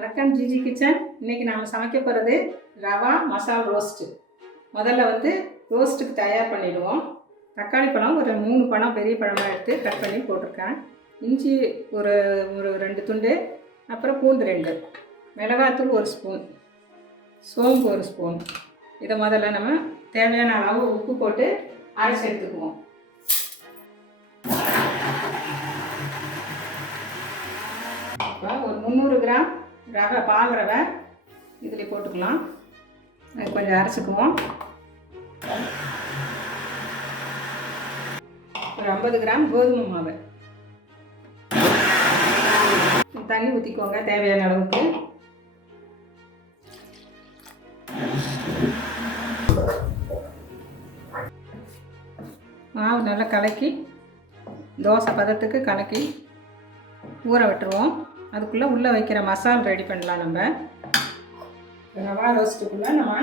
வணக்கம் GG kitchen. இன்றைக்கி நாம் சமைக்க போகிறது ரவா மசால் ரோஸ்ட்டு. முதல்ல ரோஸ்ட்டுக்கு தயார் பண்ணிவிடுவோம். தக்காளி பழம் ஒரு 3 பழம் பெரிய பழமாக எடுத்து கட் பண்ணி போட்டிருக்கேன். இஞ்சி ஒரு 2 துண்டு, அப்புறம் பூண்டு 2, மிளகாத்தூள் 1 ஸ்பூன், சோம்பு 1 ஸ்பூன். இதை முதல்ல நம்ம தேவையான அளவு உப்பு போட்டு அரைச்சி எடுத்துக்குவோம். இப்போ ஒரு 300 கிராம் ரவை, பால் ரவை இதில் போட்டுக்கலாம். அது கொஞ்சம் அரைச்சிக்குவோம். ஒரு 50 கிராம் கோதுமை மாவு, தண்ணி ஊற்றிக்கோங்க தேவையான அளவுக்கு. மாவு நல்லா கலக்கி தோசை பதத்துக்கு கலக்கி ஊற விட்டுருவோம். அதுக்குள்ளே உள்ளே வைக்கிற மசால் ரெடி பண்ணலாம். நம்ம ரவா ரோஸ்ட்டுக்குள்ளே நம்ம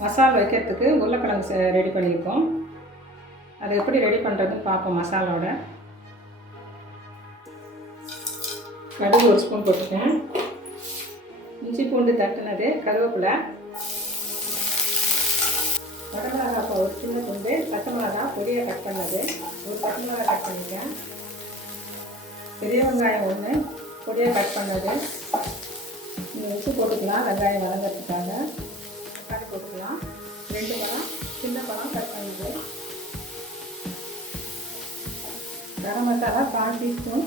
மசால் வைக்கிறதுக்கு உருளைக்கிழங்கு ரெடி பண்ணியிருக்கோம். அது எப்படி ரெடி பண்ணுறதுன்னு பார்ப்போம். மசாலோட கடுகு 1 ஸ்பூன் போட்டுக்கேன், இஞ்சி பூண்டு தட்டுனது, கருவேப்பிலை, வரமிளகா ஒரு சின்ன துண்டு, பச்சை மிளகா பொடியை கட் பண்ணது, ஒரு பச்சை மிளகா கட் பண்ணிட்டேன், பெரிய வெங்காயம் 1 பொடியாக கட் பண்ணது. நீங்கள் உப்பு போட்டுக்கலாம் வெங்காயம் வதங்கிறதுக்காக. தக்காளி போட்டுக்கலாம். 2 பழம் சின்ன பழம் கட் பண்ணது. கரம் மசாலா 1/4 டீஸ்பூன்,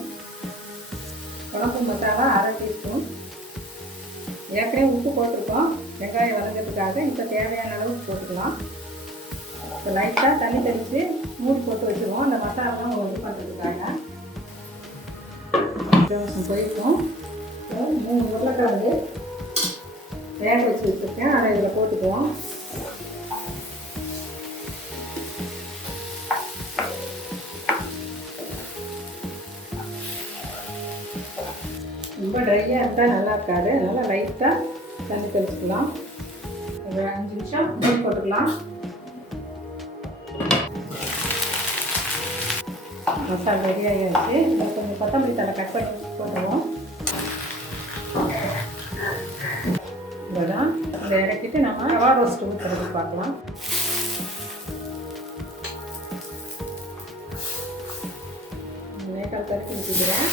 குழம்பு மசாலா 1/2 டீஸ்பூன். ஏற்கனவே உப்பு போட்டிருக்கோம் வெங்காயம் வதங்கிறதுக்காக. இப்போ தேவையான அளவு போட்டுக்கலாம். இப்போ லைட்டாக தண்ணி தெளித்து மூடி போட்டு வச்சுருவோம் அந்த மசாலாலாம் இது பண்ணுறதுக்காக. போயிருக்கோம். 3 உருளைக்கிழங்கு வேக வச்சு வச்சுருக்கேன், அதை இதில் போட்டுக்குவோம். ரொம்ப ட்ரையாக இருந்தால் நல்லா இருக்காது, அதனால் லைட்டாக தண்ணி தெளிச்சுக்கலாம். ஒரு 5 நிமிஷம் மூடி போட்டுக்கலாம். மசாலா ரெடி ஆகிடுச்சு. கொஞ்சம் கொத்தமல்லி தலை கட் பண்ணி போட்டுருவோம். இதுதான் இதை இறக்கிட்டு நம்ம ரவா ரோஸ்ட் ஊற்றுறது பார்க்கலாம். மேக்கால் பருத்தி ஊற்றிக்கிறேன்.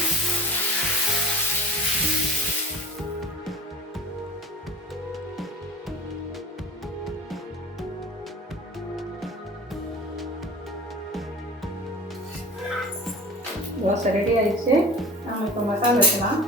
தோசை ரெடி ஆகிடுச்சு. நம்ம இப்போ மசாலா வைக்கலாம்.